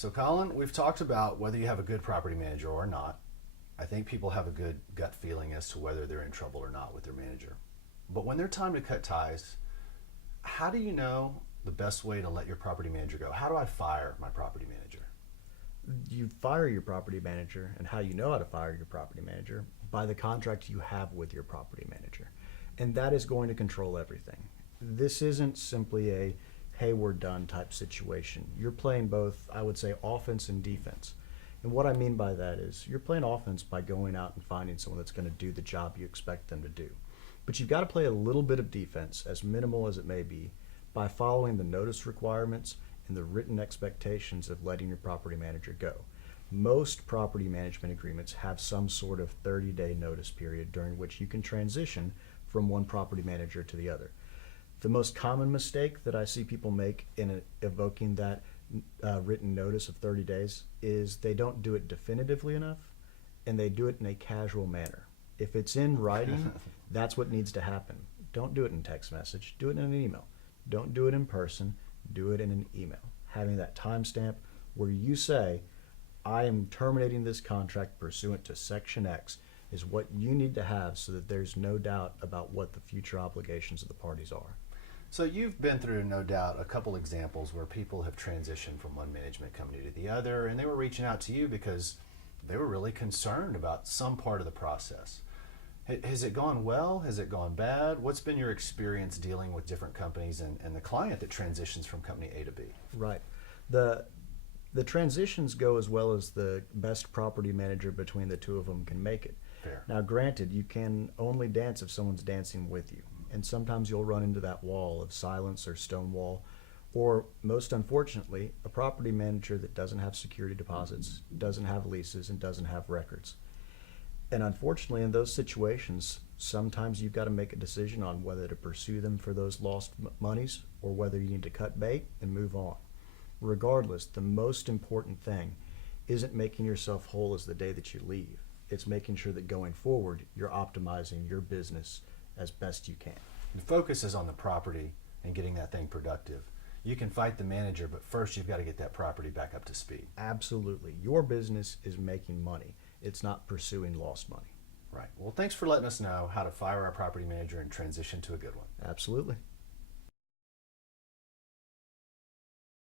So, Colin, we've talked about whether you have a good property manager or not. I think people have a good gut feeling as to whether they're in trouble or not with their manager. But when they're time to cut ties, how do you know the best way to let your property manager go? How do I fire my property manager? You fire your property manager, and how you know how to fire your property manager by the contract you have with your property manager. And that is going to control everything. This isn't simply a hey, we're done type situation. You're playing both, I would say, offense and defense. And what I mean by that is you're playing offense by going out and finding someone that's going to do the job you expect them to do. But you've got to play a little bit of defense, as minimal as it may be, by following the notice requirements and the written expectations of letting your property manager go. Most property management agreements have some sort of 30-day notice period during which you can transition from one property manager to the other. The most common mistake that I see people make in evoking that written notice of 30 days is they don't do it definitively enough, and they do it in a casual manner. If it's in writing, that's what needs to happen. Don't do it in text message, do it in an email. Don't do it in person, do it in an email. Having that timestamp where you say, I am terminating this contract pursuant to Section X is what you need to have so that there's no doubt about what the future obligations of the parties are. So, you've been through, no doubt, a couple examples where people have transitioned from one management company to the other, and they were reaching out to you because they were really concerned about some part of the process. Has it gone well? Has it gone bad? What's been your experience dealing with different companies and the client that transitions from company A to B? Right. The transitions go as well as the best property manager between the two of them can make it. Fair. Now, granted, you can only dance if someone's dancing with you, and sometimes you'll run into that wall of silence or stone wall, or most unfortunately, a property manager that doesn't have security deposits, doesn't have leases, and doesn't have records. And unfortunately, in those situations, sometimes you've got to make a decision on whether to pursue them for those lost monies or whether you need to cut bait and move on. Regardless, the most important thing isn't making yourself whole as the day that you leave. It's making sure that going forward, you're optimizing your business as best you can. The focus is on the property and getting that thing productive. You can fight the manager, but first you've got to get that property back up to speed. Absolutely. Your business is making money. It's not pursuing lost money. Right. Well, thanks for letting us know how to fire our property manager and transition to a good one. Absolutely.